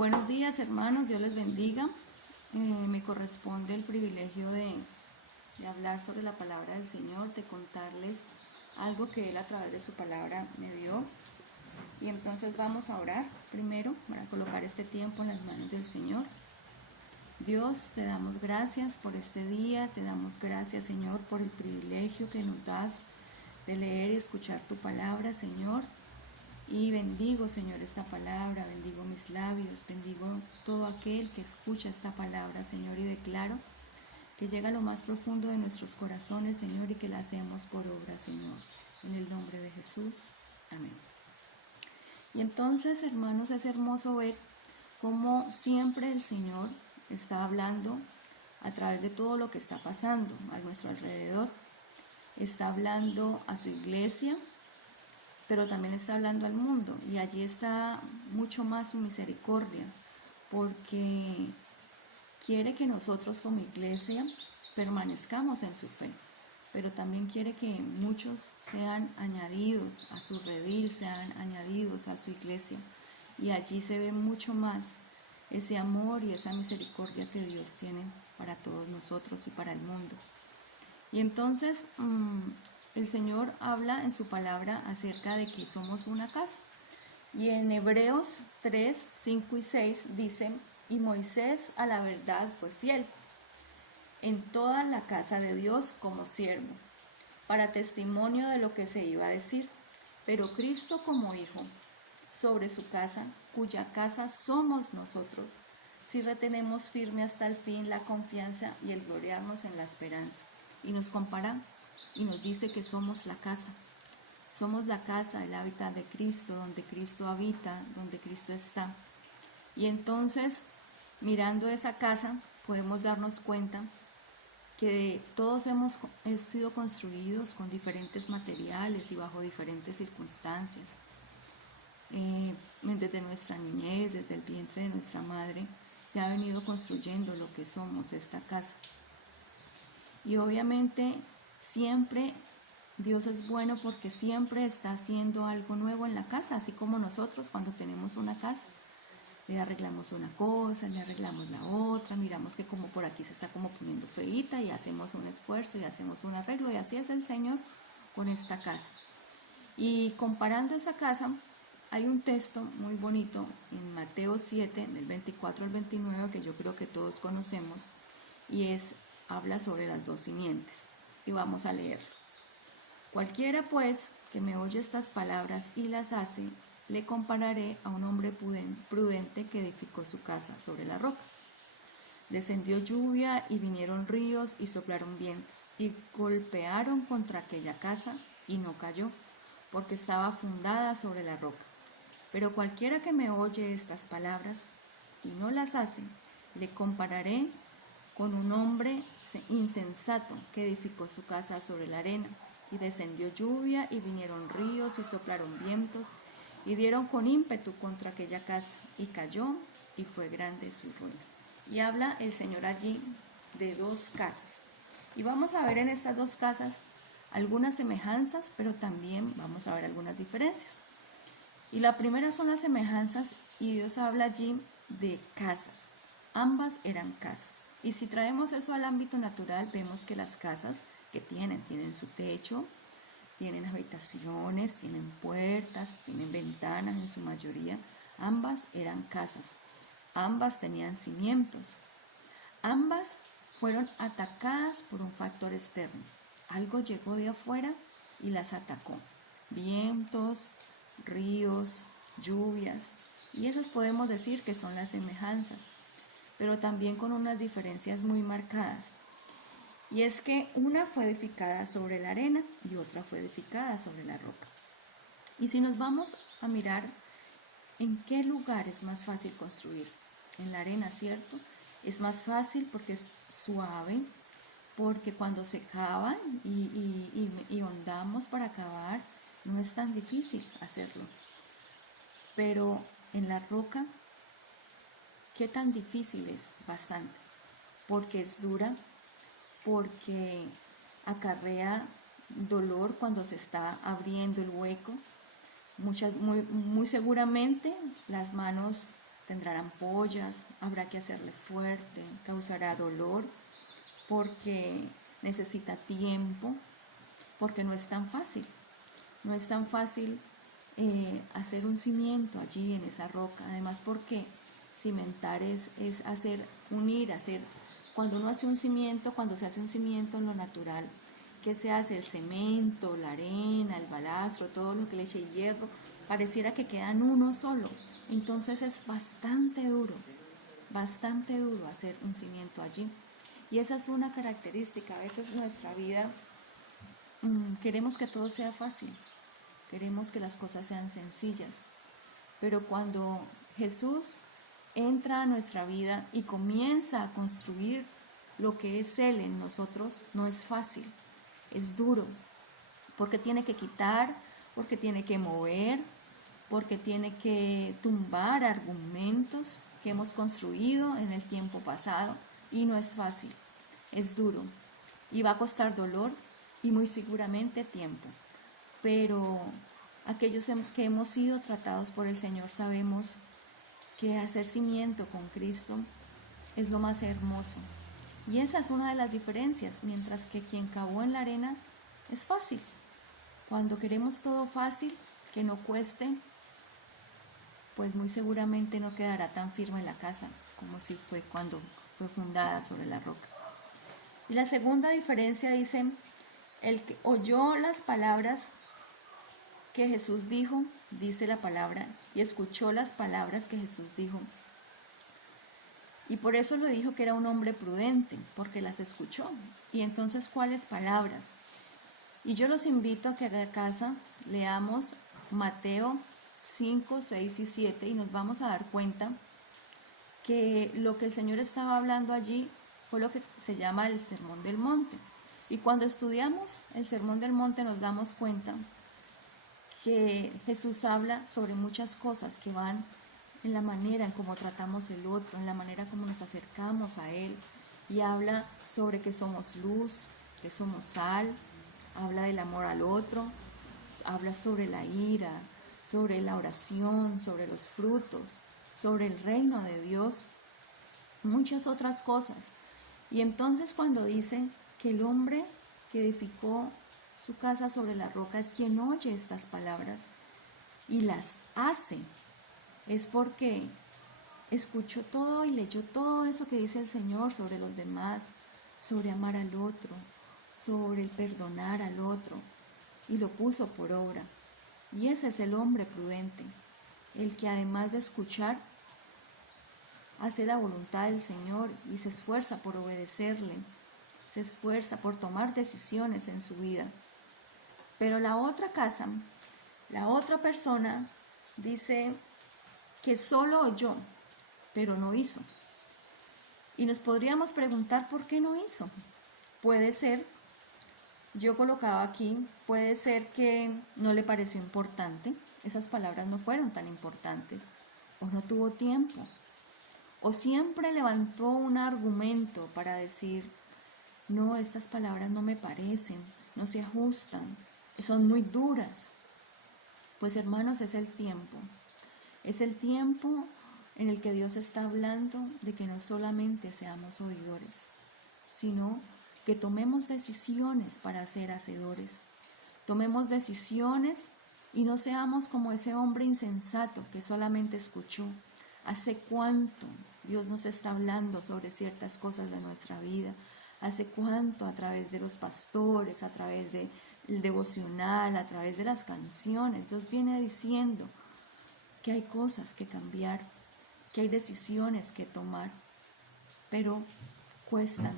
Buenos días, hermanos, Dios les bendiga. Me corresponde el privilegio de hablar sobre la palabra del Señor, de contarles algo que Él a través de su palabra me dio. Y entonces vamos a orar primero para colocar este tiempo en las manos del Señor. Dios, te damos gracias por este día, te damos gracias, Señor, por el privilegio que nos das de leer y escuchar tu palabra, Señor. Y bendigo, Señor, esta palabra, bendigo mis labios, bendigo todo aquel que escucha esta palabra, Señor, y declaro que llega a lo más profundo de nuestros corazones, Señor, y que la hacemos por obra, Señor. En el nombre de Jesús. Amén. Y entonces, hermanos, es hermoso ver cómo siempre el Señor está hablando a través de todo lo que está pasando a nuestro alrededor. Está hablando a su iglesia, pero también está hablando al mundo, y allí está mucho más su misericordia, porque quiere que nosotros como iglesia permanezcamos en su fe, pero también quiere que muchos sean añadidos a su redil, sean añadidos a su iglesia, y allí se ve mucho más ese amor y esa misericordia que Dios tiene para todos nosotros y para el mundo. Y entonces el Señor habla en su palabra acerca de que somos una casa. Y en Hebreos 3, 5 y 6 dice: y Moisés a la verdad fue fiel en toda la casa de Dios como siervo, para testimonio de lo que se iba a decir. Pero Cristo como hijo sobre su casa, cuya casa somos nosotros, si retenemos firme hasta el fin la confianza y el gloriarnos en la esperanza. Y nos compara y nos dice que somos la casa, el hábitat de Cristo, donde Cristo habita, donde Cristo está. Y entonces, mirando esa casa, podemos darnos cuenta que todos hemos sido construidos con diferentes materiales y bajo diferentes circunstancias. Desde nuestra niñez, desde el vientre de nuestra madre, se ha venido construyendo lo que somos, esta casa. Y obviamente siempre Dios es bueno, porque siempre está haciendo algo nuevo en la casa, así como nosotros cuando tenemos una casa. Le arreglamos una cosa, le arreglamos la otra, miramos que como por aquí se está como poniendo feíta y hacemos un esfuerzo y hacemos un arreglo, y así es el Señor con esta casa. Y comparando esa casa, hay un texto muy bonito en Mateo 7, del 24 al 29, que yo creo que todos conocemos, y habla sobre las dos simientes. Y vamos a leerlo. Cualquiera pues que me oye estas palabras y las hace, le compararé a un hombre prudente que edificó su casa sobre la roca. Descendió lluvia y vinieron ríos y soplaron vientos y golpearon contra aquella casa y no cayó, porque estaba fundada sobre la roca. Pero cualquiera que me oye estas palabras y no las hace, le compararé con un hombre insensato que edificó su casa sobre la arena. Y descendió lluvia y vinieron ríos y soplaron vientos y dieron con ímpetu contra aquella casa y cayó, y fue grande su ruina. Y habla el Señor allí de dos casas. Y vamos a ver en estas dos casas algunas semejanzas, pero también vamos a ver algunas diferencias. Y la primera son las semejanzas, y Dios habla allí de casas. Ambas eran casas. Y si traemos eso al ámbito natural, vemos que las casas que tienen su techo, tienen habitaciones, tienen puertas, tienen ventanas en su mayoría. Ambas eran casas. Ambas tenían cimientos. Ambas fueron atacadas por un factor externo. Algo llegó de afuera y las atacó. Vientos, ríos, lluvias, y esas podemos decir que son las semejanzas, pero también con unas diferencias muy marcadas. Y es que una fue edificada sobre la arena y otra fue edificada sobre la roca. Y si nos vamos a mirar en qué lugar es más fácil construir, en la arena, ¿cierto? Es más fácil porque es suave, porque cuando se cava y hondamos para cavar, no es tan difícil hacerlo. Pero en la roca, ¿qué tan difícil es? Bastante, porque es dura, porque acarrea dolor cuando se está abriendo el hueco. Muy seguramente las manos tendrán ampollas, habrá que hacerle fuerte, causará dolor, porque necesita tiempo, porque no es tan fácil. No es tan fácil hacer un cimiento allí en esa roca. Además, porque cimentar es hacer, unir, hacer. Cuando uno hace un cimiento, cuando se hace un cimiento en lo natural, ¿qué se hace? El cemento, la arena, el balastro, todo lo que le eche hierro, pareciera que quedan uno solo. Entonces es bastante duro hacer un cimiento allí. Y esa es una característica. A veces nuestra vida queremos que todo sea fácil, queremos que las cosas sean sencillas, pero cuando Jesús entra a nuestra vida y comienza a construir lo que es Él en nosotros, no es fácil, es duro, porque tiene que quitar, porque tiene que mover, porque tiene que tumbar argumentos que hemos construido en el tiempo pasado, y no es fácil, es duro, y va a costar dolor y muy seguramente tiempo. Pero aquellos que hemos sido tratados por el Señor sabemos que hacer cimiento con Cristo es lo más hermoso. Y esa es una de las diferencias, mientras que quien cavó en la arena es fácil. Cuando queremos todo fácil, que no cueste, pues muy seguramente no quedará tan firme la casa como si fue cuando fue fundada sobre la roca. Y la segunda diferencia dice: el que oyó las palabras que Jesús dijo, dice la palabra, y escuchó las palabras que Jesús dijo. Y por eso le dijo que era un hombre prudente, porque las escuchó. Y entonces, ¿cuáles palabras? Y yo los invito a que a casa leamos Mateo 5, 6 y 7 y nos vamos a dar cuenta que lo que el Señor estaba hablando allí fue lo que se llama el Sermón del Monte. Y cuando estudiamos el Sermón del Monte nos damos cuenta que Jesús habla sobre muchas cosas que van en la manera en cómo tratamos el otro, en la manera como nos acercamos a Él. Y habla sobre que somos luz, que somos sal, habla del amor al otro, habla sobre la ira, sobre la oración, sobre los frutos, sobre el reino de Dios, muchas otras cosas. Y entonces cuando dice que el hombre que edificó su casa sobre la roca es quien oye estas palabras y las hace, es porque escuchó todo y leyó todo eso que dice el Señor sobre los demás, sobre amar al otro, sobre el perdonar al otro, y lo puso por obra. Y ese es el hombre prudente, el que además de escuchar, hace la voluntad del Señor y se esfuerza por obedecerle, se esfuerza por tomar decisiones en su vida. Pero la otra casa, la otra persona, dice que solo oyó, pero no hizo. Y nos podríamos preguntar por qué no hizo. Puede ser, yo colocaba aquí, puede ser que no le pareció importante, esas palabras no fueron tan importantes, o no tuvo tiempo, o siempre levantó un argumento para decir: no, estas palabras no me parecen, no se ajustan, son muy duras. Pues hermanos, es el tiempo en el que Dios está hablando de que no solamente seamos oidores, sino que tomemos decisiones para ser hacedores. Tomemos decisiones y no seamos como ese hombre insensato que solamente escuchó. ¿Hace cuánto Dios nos está hablando sobre ciertas cosas de nuestra vida? ¿Hace cuánto a través de los pastores, a través del devocional, a través de las canciones, Dios viene diciendo que hay cosas que cambiar, que hay decisiones que tomar, pero cuestan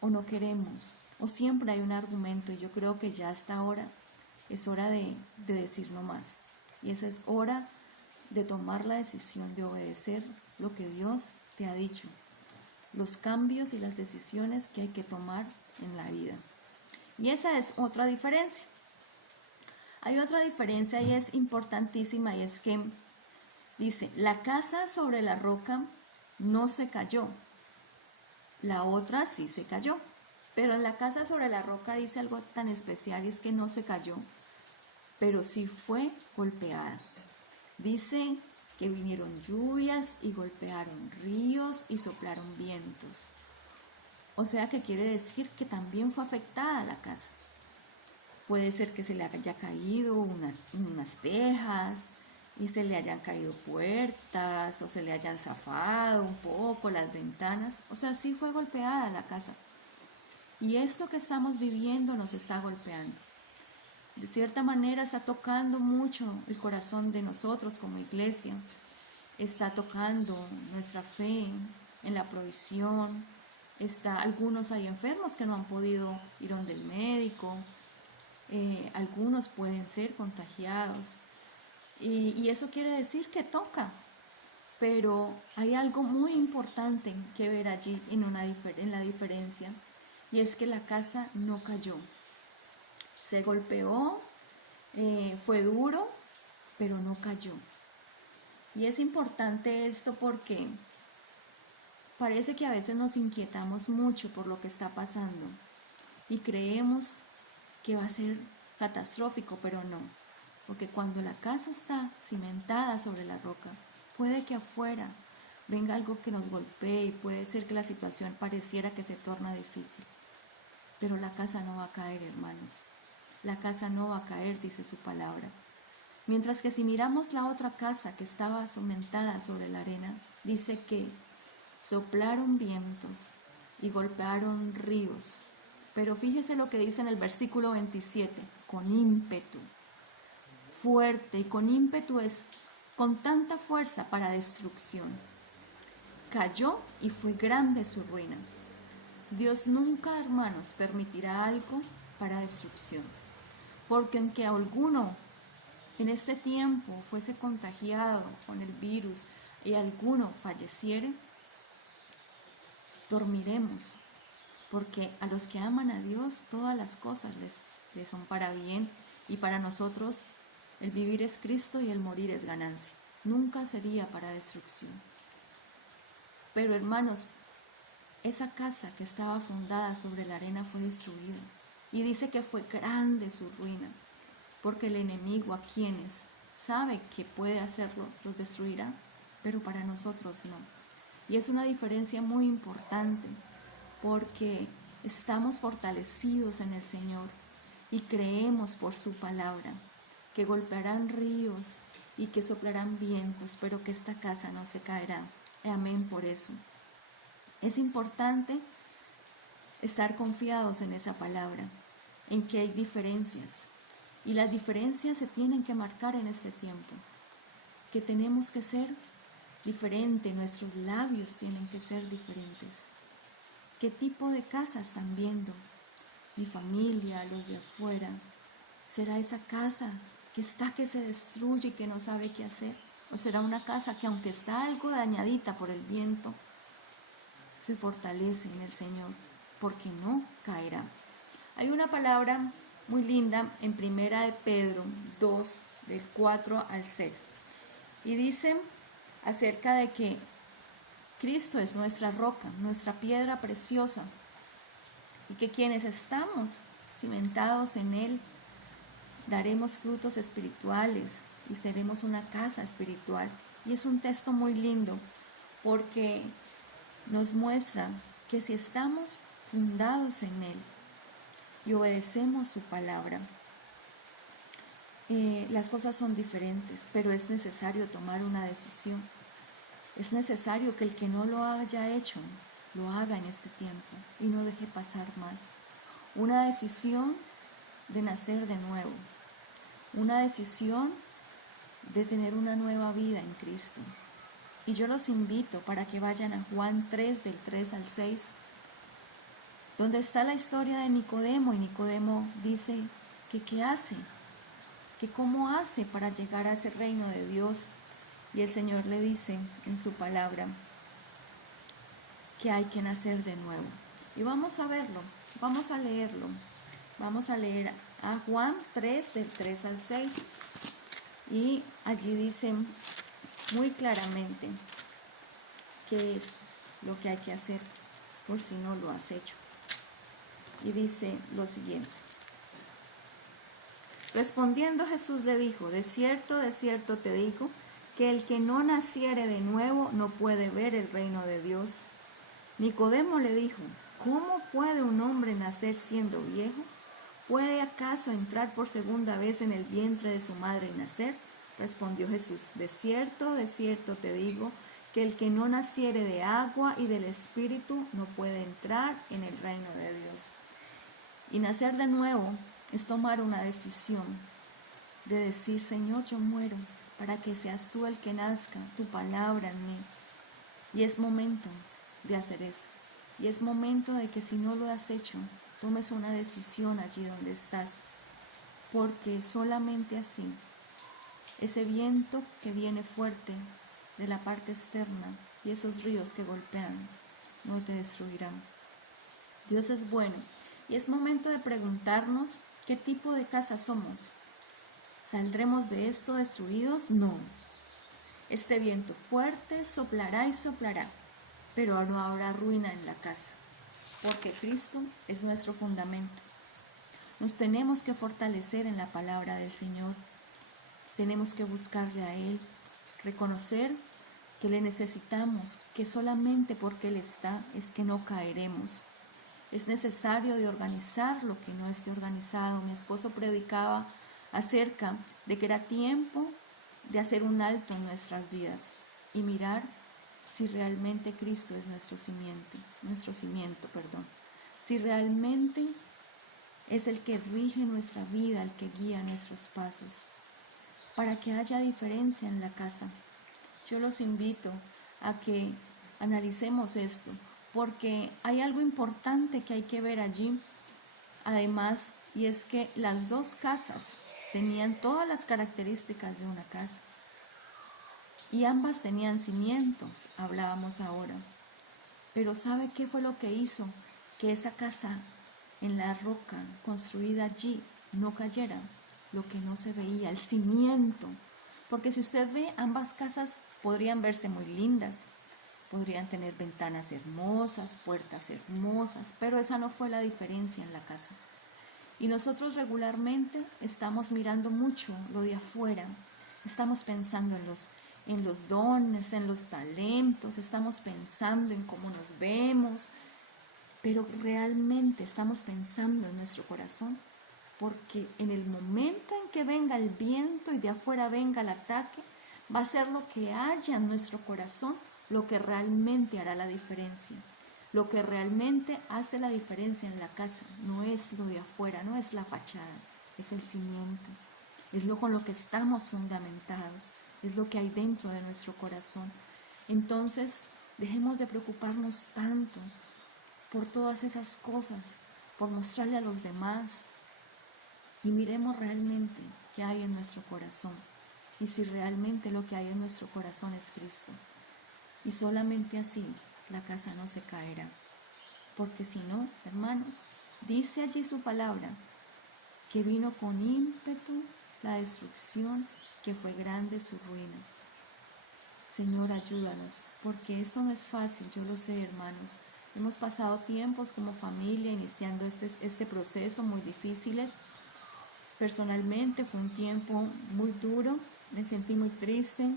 o no queremos, o siempre hay un argumento? Y yo creo que ya hasta ahora es hora de decir no más. Y esa es hora de tomar la decisión de obedecer lo que Dios te ha dicho, los cambios y las decisiones que hay que tomar en la vida. Y esa es otra diferencia. Hay otra diferencia y es importantísima, y es que dice: la casa sobre la roca no se cayó, la otra sí se cayó. Pero en la casa sobre la roca dice algo tan especial, y es que no se cayó, pero sí fue golpeada. Dice que vinieron lluvias y golpearon ríos y soplaron vientos. O sea que quiere decir que también fue afectada la casa. Puede ser que se le haya caído unas tejas y se le hayan caído puertas o se le hayan zafado un poco las ventanas. O sea, sí fue golpeada la casa. Y esto que estamos viviendo nos está golpeando. De cierta manera está tocando mucho el corazón de nosotros como iglesia. Está tocando nuestra fe en la provisión. Algunos hay enfermos que no han podido ir donde el médico. Algunos pueden ser contagiados. Y eso quiere decir que toca. Pero hay algo muy importante que ver allí en la diferencia. Y es que la casa no cayó. Se golpeó, fue duro, pero no cayó. Y es importante esto porque parece que a veces nos inquietamos mucho por lo que está pasando y creemos que va a ser catastrófico, pero no. Porque cuando la casa está cimentada sobre la roca, puede que afuera venga algo que nos golpee y puede ser que la situación pareciera que se torna difícil. Pero la casa no va a caer, hermanos. La casa no va a caer, dice su palabra. Mientras que si miramos la otra casa que estaba cimentada sobre la arena, dice que soplaron vientos y golpearon ríos. Pero fíjese lo que dice en el versículo 27, con ímpetu. Fuerte, y con ímpetu es con tanta fuerza para destrucción. Cayó y fue grande su ruina. Dios nunca, hermanos, permitirá algo para destrucción. Porque aunque alguno en este tiempo fuese contagiado con el virus y alguno falleciere, dormiremos. Porque a los que aman a Dios, todas las cosas les son para bien. Y para nosotros, el vivir es Cristo y el morir es ganancia. Nunca sería para destrucción. Pero hermanos, esa casa que estaba fundada sobre la arena fue destruida. Y dice que fue grande su ruina, porque el enemigo a quienes sabe que puede hacerlo, los destruirá, pero para nosotros no. Y es una diferencia muy importante, porque estamos fortalecidos en el Señor y creemos por su palabra, que golpearán ríos y que soplarán vientos, pero que esta casa no se caerá. Amén por eso. Es importante estar confiados en esa palabra, en que hay diferencias. Y las diferencias se tienen que marcar en este tiempo, que tenemos que ser diferentes, nuestros labios tienen que ser diferentes. ¿Qué tipo de casa están viendo? Mi familia, los de afuera. ¿Será esa casa que se destruye y que no sabe qué hacer? ¿O será una casa que aunque está algo dañadita por el viento, se fortalece en el Señor, porque no caerá? Hay una palabra muy linda en 1 de Pedro 2, del 4 al 6. Y dice acerca de que Cristo es nuestra roca, nuestra piedra preciosa, y que quienes estamos cimentados en Él, daremos frutos espirituales y seremos una casa espiritual. Y es un texto muy lindo, porque nos muestra que si estamos fundados en Él y obedecemos su palabra, las cosas son diferentes, pero es necesario tomar una decisión. Es necesario que el que no lo haya hecho, lo haga en este tiempo y no deje pasar más. Una decisión de nacer de nuevo. Una decisión de tener una nueva vida en Cristo. Y yo los invito para que vayan a Juan 3, del 3 al 6, donde está la historia de Nicodemo, y Nicodemo dice que qué hace, que cómo hace para llegar a ese reino de Dios. Y el Señor le dice en su palabra que hay que nacer de nuevo. Y vamos a verlo, vamos a leerlo. Vamos a leer a Juan 3, del 3 al 6. Y allí dice muy claramente qué es lo que hay que hacer por si no lo has hecho. Y dice lo siguiente. Respondiendo Jesús le dijo: de cierto te digo, que el que no naciere de nuevo no puede ver el reino de Dios. Nicodemo le dijo, ¿cómo puede un hombre nacer siendo viejo? ¿Puede acaso entrar por segunda vez en el vientre de su madre y nacer? Respondió Jesús, de cierto te digo, que el que no naciere de agua y del Espíritu no puede entrar en el reino de Dios. Y nacer de nuevo es tomar una decisión de decir, Señor, yo muero para que seas tú el que nazca, tu palabra en mí. Y es momento de hacer eso. Y es momento de que si no lo has hecho, tomes una decisión allí donde estás. Porque solamente así, ese viento que viene fuerte de la parte externa y esos ríos que golpean, no te destruirán. Dios es bueno. Y es momento de preguntarnos qué tipo de casa somos. ¿Saldremos de esto destruidos? No. Este viento fuerte soplará y soplará, pero no habrá ruina en la casa, porque Cristo es nuestro fundamento. Nos tenemos que fortalecer en la palabra del Señor. Tenemos que buscarle a Él, reconocer que le necesitamos, que solamente porque Él está es que no caeremos. Es necesario de organizar lo que no esté organizado. Mi esposo predicaba acerca de que era tiempo de hacer un alto en nuestras vidas y mirar si realmente Cristo es nuestro cimiento. Si realmente es el que rige nuestra vida, el que guía nuestros pasos, para que haya diferencia en la casa. Yo los invito a que analicemos esto, porque hay algo importante que hay que ver allí, además, y es que las dos casas tenían todas las características de una casa, y ambas tenían cimientos, hablábamos ahora. Pero ¿sabe qué fue lo que hizo que esa casa en la roca construida allí no cayera? Lo que no se veía, el cimiento. Porque si usted ve, ambas casas podrían verse muy lindas, podrían tener ventanas hermosas, puertas hermosas, pero esa no fue la diferencia en la casa. Y nosotros regularmente estamos mirando mucho lo de afuera, estamos pensando en los dones, en los talentos, estamos pensando en cómo nos vemos, pero realmente estamos pensando en nuestro corazón, porque en el momento en que venga el viento y de afuera venga el ataque, va a ser lo que haya en nuestro corazón lo que realmente hará la diferencia. Lo que realmente hace la diferencia en la casa no es lo de afuera, no es la fachada, es el cimiento, es lo con lo que estamos fundamentados, es lo que hay dentro de nuestro corazón. Entonces, dejemos de preocuparnos tanto por todas esas cosas, por mostrarle a los demás, y miremos realmente qué hay en nuestro corazón y si realmente lo que hay en nuestro corazón es Cristo. Y solamente así la casa no se caerá. Porque si no, hermanos, dice allí su palabra, que vino con ímpetu la destrucción, que fue grande su ruina. Señor, ayúdanos, porque esto no es fácil, yo lo sé, hermanos. Hemos pasado tiempos como familia iniciando este proceso muy difíciles. Personalmente fue un tiempo muy duro, me sentí muy triste,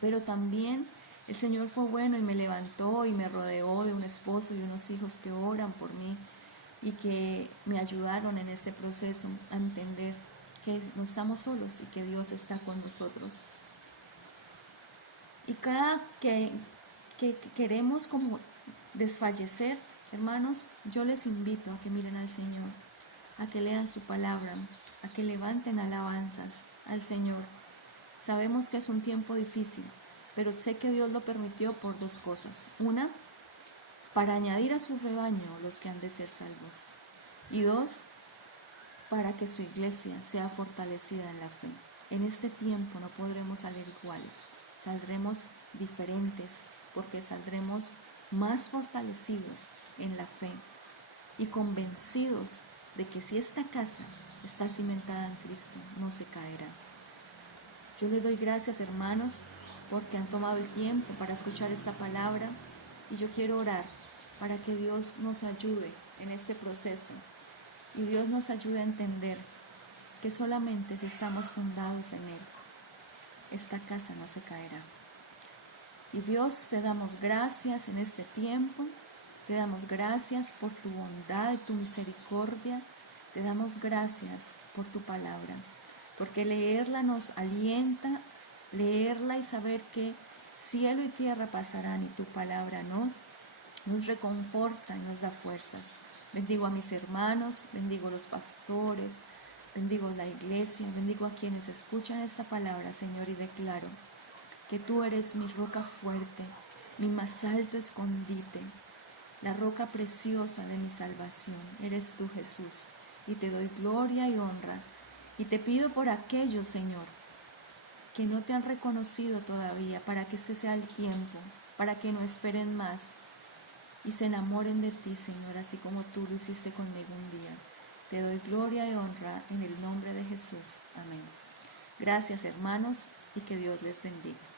pero también el Señor fue bueno y me levantó y me rodeó de un esposo y unos hijos que oran por mí y que me ayudaron en este proceso a entender que no estamos solos y que Dios está con nosotros. Y cada que queremos como desfallecer, hermanos, yo les invito a que miren al Señor, a que lean su palabra, a que levanten alabanzas al Señor. Sabemos que es un tiempo difícil, pero sé que Dios lo permitió por dos cosas. Una, para añadir a su rebaño los que han de ser salvos. Y dos, para que su iglesia sea fortalecida en la fe. En este tiempo no podremos salir iguales, saldremos diferentes, porque saldremos más fortalecidos en la fe y convencidos de que si esta casa está cimentada en Cristo, no se caerá. Yo les doy gracias, hermanos, porque han tomado el tiempo para escuchar esta palabra, y yo quiero orar para que Dios nos ayude en este proceso y Dios nos ayude a entender que solamente si estamos fundados en Él, esta casa no se caerá. Y Dios, te damos gracias en este tiempo, te damos gracias por tu bondad y tu misericordia, te damos gracias por tu palabra, porque leerla nos alienta, leerla y saber que cielo y tierra pasarán y tu palabra no, nos reconforta y nos da fuerzas. Bendigo a mis hermanos, bendigo a los pastores, bendigo a la iglesia, bendigo a quienes escuchan esta palabra, Señor, y declaro que tú eres mi roca fuerte, mi más alto escondite, la roca preciosa de mi salvación. Eres tú, Jesús, y te doy gloria y honra. Y te pido por aquellos, Señor, que no te han reconocido todavía, para que este sea el tiempo, para que no esperen más y se enamoren de ti, Señor, así como tú lo hiciste conmigo un día. Te doy gloria y honra en el nombre de Jesús. Amén. Gracias, hermanos, y que Dios les bendiga.